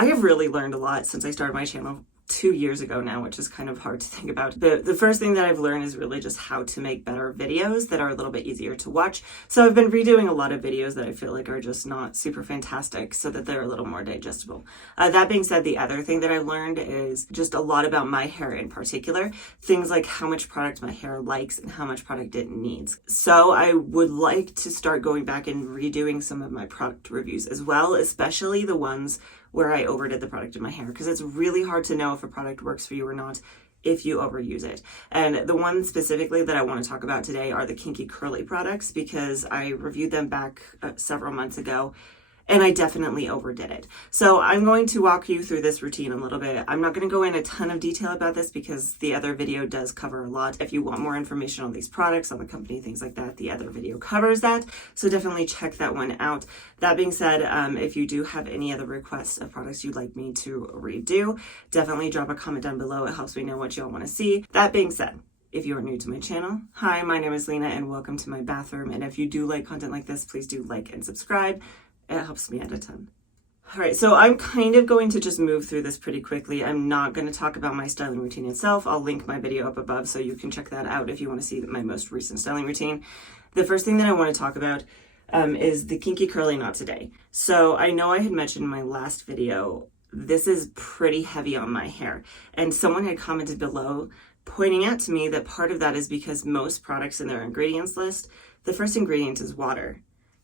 I have really learned a lot since I started my channel 2 years ago now, which is kind of hard to think about. The first thing that I've learned is really just how to make better videos that are a little bit easier to watch. So I've been redoing a lot of videos that I feel like are just not super fantastic so that they're a little more digestible. That being said, the other thing that I've learned is just a lot about my hair in particular. Things like how much product my hair likes and how much product it needs. So I would like to start going back and redoing some of my product reviews as well, especially the ones where I overdid the product in my hair, because it's really hard to know if a product works for you or not if you overuse it. And the one specifically that I want to talk about today are the Kinky-Curly products, because I reviewed them back several months ago and I definitely overdid it. So I'm going to walk you through this routine a little bit. I'm not going to go in a ton of detail about this because the other video does cover a lot. If you want more information on these products, on the company, things like that, the other video covers that. So definitely check that one out. That being said, if you do have any other requests of products you'd like me to redo, definitely drop a comment down below. It helps me know what y'all want to see. That being said, if you are new to my channel, hi, my name is Lena and welcome to my bathroom. And if you do like content like this, please do like and subscribe. It helps me out a ton. All right, so I'm kind of going to just move through this pretty quickly. I'm not going to talk about my styling routine itself. I'll link my video up above so you can check that out if you want to see my most recent styling routine. The first thing that I want to talk about is the Kinky-Curly Not Today. So I know I had mentioned in my last video, this is pretty heavy on my hair. And someone had commented below pointing out to me that part of that is because most products in their ingredients list, the first ingredient is water.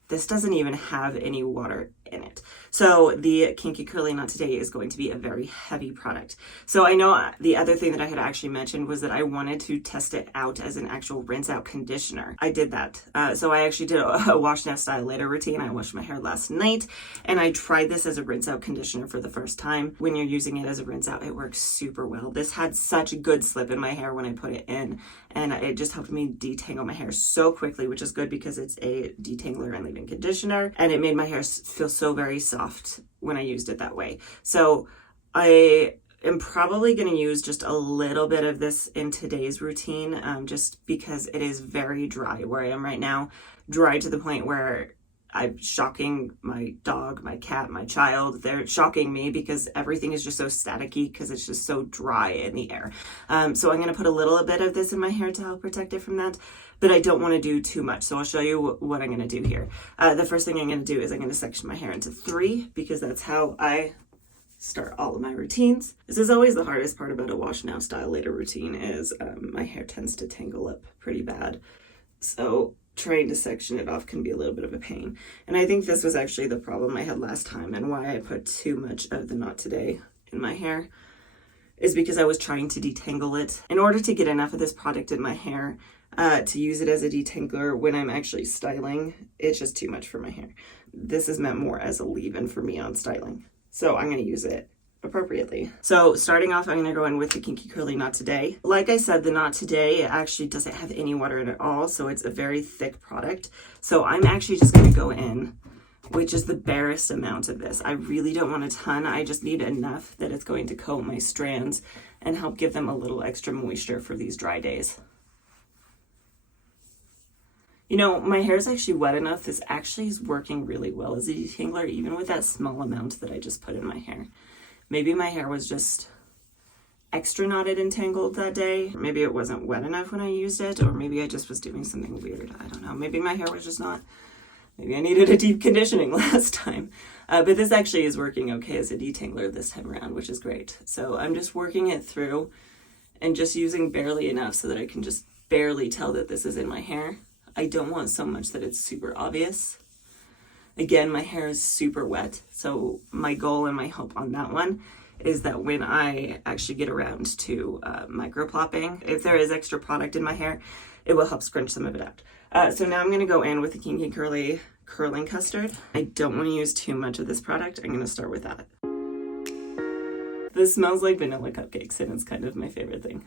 This doesn't even have any water in it. So the Kinky-Curly Not Today is going to be a very heavy product. So I know the other thing that I had actually mentioned was that I wanted to test it out as an actual rinse out conditioner. I did that. So I actually did a wash now style later routine. I washed my hair last night and I tried this as a rinse out conditioner for the first time. When you're using it as a rinse out, it works super well. This had such a good slip in my hair when I put it in, and it just helped me detangle my hair so quickly, which is good because it's a detangler and leave-in conditioner, and it made my hair feel so very soft when I used it that way. So I am probably going to use just a little bit of this in today's routine, just because it is very dry where I am right now. Dry to the point where I'm shocking my dog, my cat, my child. They're shocking me because everything is just so staticky because it's just so dry in the air. So I'm going to put a little bit of this in my hair to help protect it from that, but I don't want to do too much. So I'll show you what I'm going to do here. The first thing I'm going to do is I'm going to section my hair into 3 because that's how I start all of my routines. This is always the hardest part about a wash now style later routine is my hair tends to tangle up pretty bad. So trying to section it off can be a little bit of a pain. And I think this was actually the problem I had last time and why I put too much of the Not Today in my hair is because I was trying to detangle it. In order to get enough of this product in my hair to use it as a detangler when I'm actually styling, it's just too much for my hair. This is meant more as a leave-in for me on styling. So I'm going to use it appropriately. So starting off, I'm going to go in with the Kinky-Curly Not Today. Like I said, the Not Today actually doesn't have any water in it at all, so it's a very thick product. So I'm actually just going to go in with just the barest amount of this. I really don't want a ton. I just need enough that it's going to coat my strands and help give them a little extra moisture for these dry days. You know, my hair is actually wet enough. This actually is working really well as a detangler, even with that small amount that I just put in my hair. Maybe my hair was just extra knotted and tangled that day. Maybe it wasn't wet enough when I used it, or maybe I just was doing something weird. I don't know. Maybe my hair was just not, maybe I needed a deep conditioning last time. But this actually is working okay as a detangler this time around, which is great. So I'm just working it through and just using barely enough so that I can just barely tell that this is in my hair. I don't want so much that it's super obvious. Again, my hair is super wet, so my goal and my hope on that one is that when I actually get around to micro-plopping, if there is extra product in my hair, it will help scrunch some of it out. So now I'm going to go in with the Kinky-Curly Curling Custard. I don't want to use too much of this product. I'm going to start with that. This smells like vanilla cupcakes, and it's kind of my favorite thing.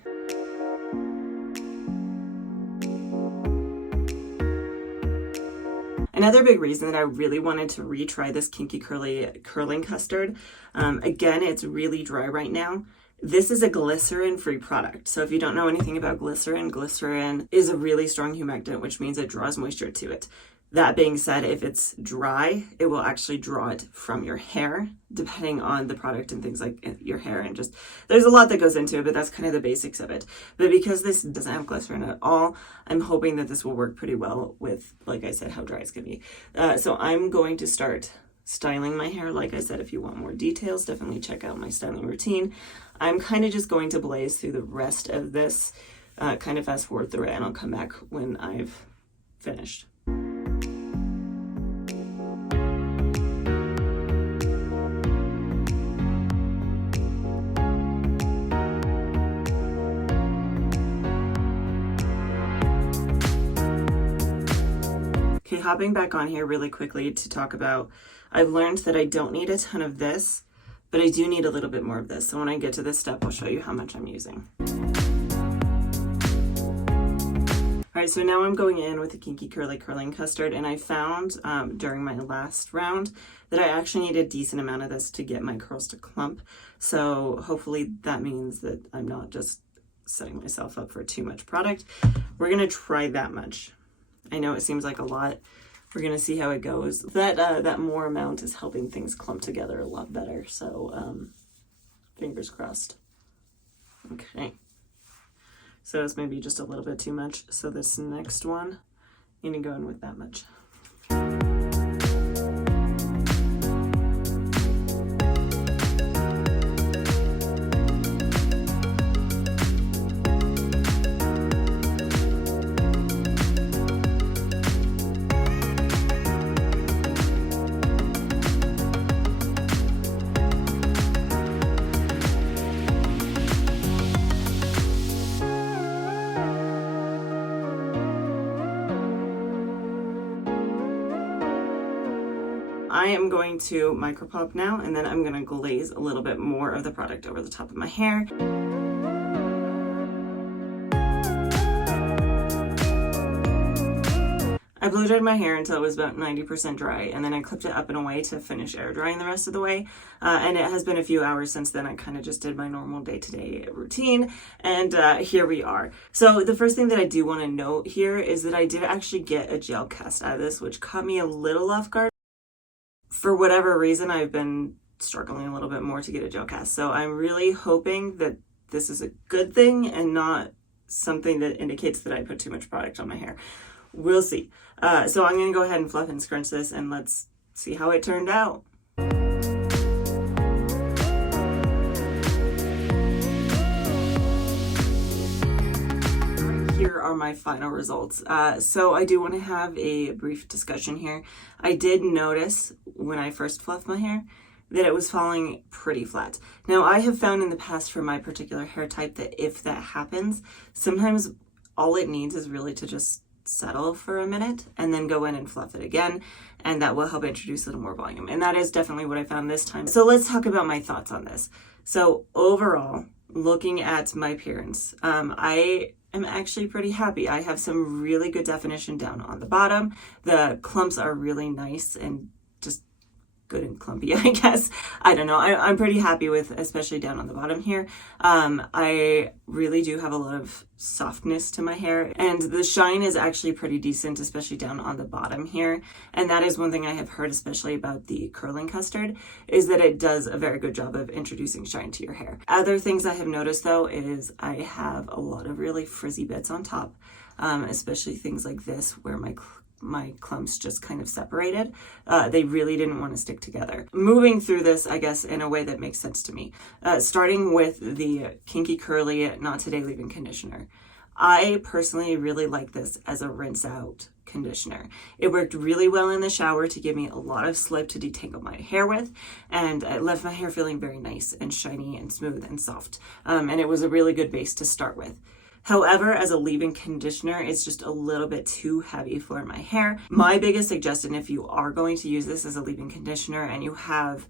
Another big reason that I really wanted to retry this Kinky-Curly Curling Custard, again, it's really dry right now. This is a glycerin-free product. So if you don't know anything about glycerin, glycerin is a really strong humectant, which means it draws moisture to it. That being said, if it's dry, it will actually draw it from your hair, depending on the product and things like your hair. And just, there's a lot that goes into it, but that's kind of the basics of it. But because this doesn't have glycerin at all, I'm hoping that this will work pretty well with, like I said, how dry it's going to be. So I'm going to start styling my hair. Like I said, if you want more details, definitely check out my styling routine. I'm kind of just going to blaze through the rest of this, kind of fast forward through it, and I'll come back when I've finished. Okay, hopping back on here really quickly to talk about, I've learned that I don't need a ton of this, but I do need a little bit more of this. So when I get to this step, I'll show you how much I'm using. All right, so now I'm going in with the Kinky-Curly Curling Custard, and I found during my last round that I actually need a decent amount of this to get my curls to clump. So hopefully that means that I'm not just setting myself up for too much product. We're gonna try that much. I know it seems like a lot. We're gonna see how it goes. That more amount is helping things clump together a lot better. So fingers crossed. Okay. So it's maybe just a little bit too much. So this next one, I'm gonna go in with that much. I am going to micropop now, and then I'm going to glaze a little bit more of the product over the top of my hair. I blow dried my hair until it was about 90% dry, and then I clipped it up and away to finish air drying the rest of the way. And it has been a few hours since then. I kind of just did my normal day-to-day routine, and here we are. So the first thing that I do want to note here is that I did actually get a gel cast out of this, which caught me a little off guard. For whatever reason, I've been struggling a little bit more to get a gel cast. So I'm really hoping that this is a good thing and not something that indicates that I put too much product on my hair. We'll see. So I'm going to go ahead and fluff and scrunch this, and let's see how it turned out. Here are my final results. So I do want to have a brief discussion here. I did notice when I first fluffed my hair that it was falling pretty flat. Now, I have found in the past for my particular hair type that if that happens, sometimes all it needs is really to just settle for a minute and then go in and fluff it again, and that will help introduce a little more volume. And that is definitely what I found this time. So let's talk about my thoughts on this. So overall, looking at my appearance, I am actually pretty happy. I have some really good definition down on the bottom. The clumps are really nice and just good and clumpy, I guess. I don't know. I'm pretty happy with, especially down on the bottom here. I really do have a lot of softness to my hair, and the shine is actually pretty decent, especially down on the bottom here. And that is one thing I have heard, especially about the curling custard, is that it does a very good job of introducing shine to your hair. Other things I have noticed though is I have a lot of really frizzy bits on top, especially things like this where my clumps just kind of separated. They really didn't want to stick together. Moving through this, I guess, in a way that makes sense to me. Starting with the Kinky-Curly Not Today Leave-In Conditioner. I personally really like this as a rinse out conditioner. It worked really well in the shower to give me a lot of slip to detangle my hair with, and it left my hair feeling very nice and shiny and smooth and soft. And it was a really good base to start with. However, as a leave-in conditioner, it's just a little bit too heavy for my hair. My biggest suggestion, if you are going to use this as a leave-in conditioner and you have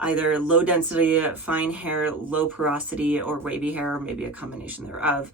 either low density, fine hair, low porosity, or wavy hair, or maybe a combination thereof,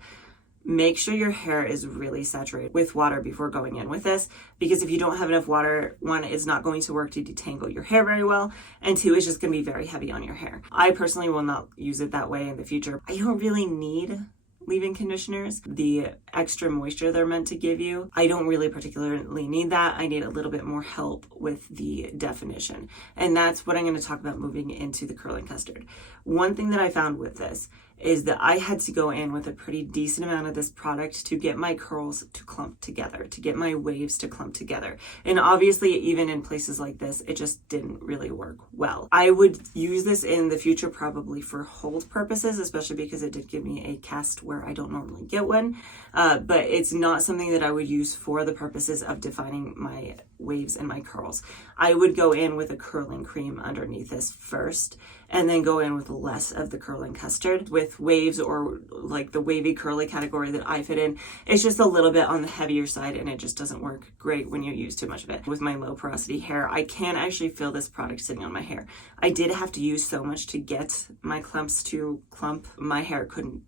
make sure your hair is really saturated with water before going in with this, because if you don't have enough water, one, it's not going to work to detangle your hair very well, and two, it's just going to be very heavy on your hair. I personally will not use it that way in the future. I don't really need leave-in conditioners. The extra moisture they're meant to give you. I don't really particularly need that. I need a little bit more help with the definition. And that's what I'm going to talk about moving into the curling custard. One thing that I found with this is that I had to go in with a pretty decent amount of this product to get my curls to clump together, to get my waves to clump together. And obviously, even in places like this, it just didn't really work well. I would use this in the future probably for hold purposes, especially because it did give me a cast where I don't normally get one. But it's not something that I would use for the purposes of defining my waves and my curls. I would go in with a curling cream underneath this first, and then go in with less of the curling custard. With waves, or like the wavy curly category that I fit in, it's just a little bit on the heavier side, and it just doesn't work great when you use too much of it. With my low porosity hair, I can actually feel this product sitting on my hair. I did have to use so much to get my clumps to clump. My hair couldn't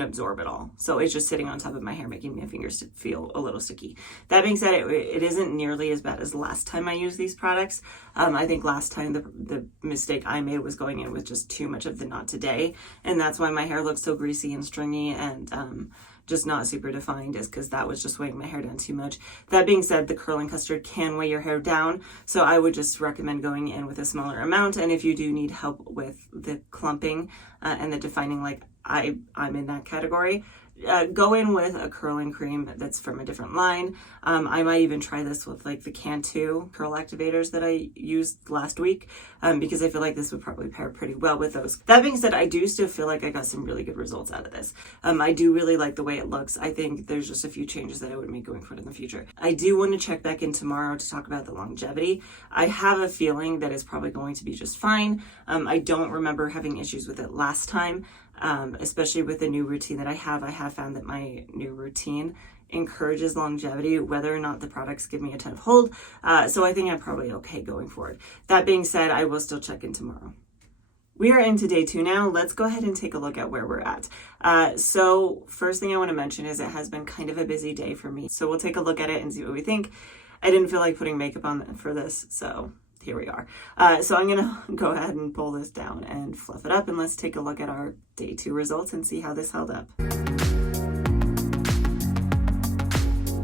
absorb it all. So it's just sitting on top of my hair, making my fingers feel a little sticky. That being said, it isn't nearly as bad as last time I used these products. I think last time the mistake I made was going in with just too much of the not today. And that's why my hair looks so greasy and stringy and just not super defined, is because that was just weighing my hair down too much. That being said, the curling custard can weigh your hair down. So I would just recommend going in with a smaller amount. And if you do need help with the clumping and the defining, like I'm in that category, go in with a curling cream that's from a different line. I might even try this with like the Cantu curl activators that I used last week, because I feel like this would probably pair pretty well with those. That being said, I do still feel like I got some really good results out of this. I do really like the way it looks. I think there's just a few changes that I would make going forward in the future. I do want to check back in tomorrow to talk about the longevity. I have a feeling that it's probably going to be just fine. I don't remember having issues with it last time. Especially with the new routine that I have found that my new routine encourages longevity, whether or not the products give me a ton of hold. So I think I'm probably okay going forward. That being said, I will still check in tomorrow. We are into day 2 now. Let's go ahead and take a look at where we're at. So first thing I want to mention is it has been kind of a busy day for me. So we'll take a look at it and see what we think. I didn't feel like putting makeup on for this, so here we are. So I'm gonna go ahead and pull this down and fluff it up, and let's take a look at our day 2 results and see how this held up.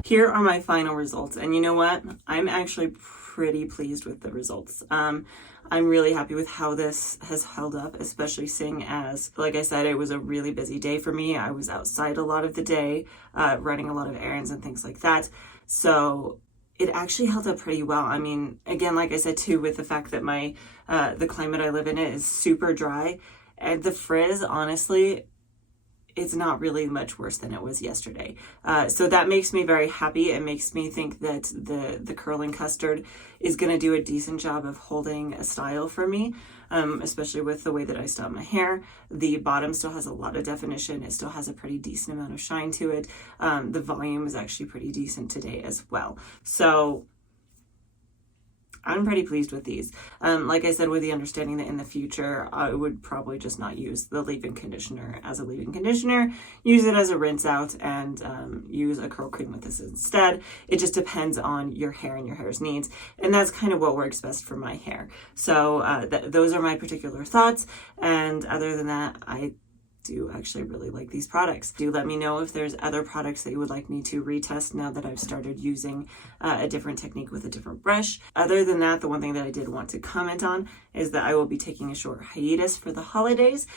Here are my final results, and you know what? I'm actually pretty pleased with the results. I'm really happy with how this has held up, especially seeing as, like I said, it was a really busy day for me. I was outside a lot of the day, running a lot of errands and things like that. So it actually held up pretty well. I mean, again, like I said too, with the fact that my the climate I live in is super dry, and the frizz, honestly, it's not really much worse than it was yesterday. So that makes me very happy. It makes me think that the curling custard is going to do a decent job of holding a style for me, especially with the way that I style my hair. The bottom still has a lot of definition. It still has a pretty decent amount of shine to it. The volume is actually pretty decent today as well. So I'm pretty pleased with these. Like I said, with the understanding that in the future, I would probably just not use the leave-in conditioner as a leave-in conditioner, use it as a rinse out, and use a curl cream with this instead. It just depends on your hair and your hair's needs. And that's kind of what works best for my hair. So those are my particular thoughts. And other than that, I do actually really like these products. Do let me know if there's other products that you would like me to retest now that I've started using a different technique with a different brush. Other than that, the one thing that I did want to comment on is that I will be taking a short hiatus for the holidays,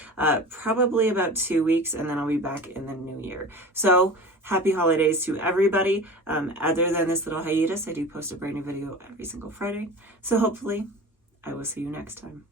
probably about 2 weeks, and then I'll be back in the new year. So happy holidays to everybody. Other than this little hiatus, I do post a brand new video every single Friday. So hopefully I will see you next time.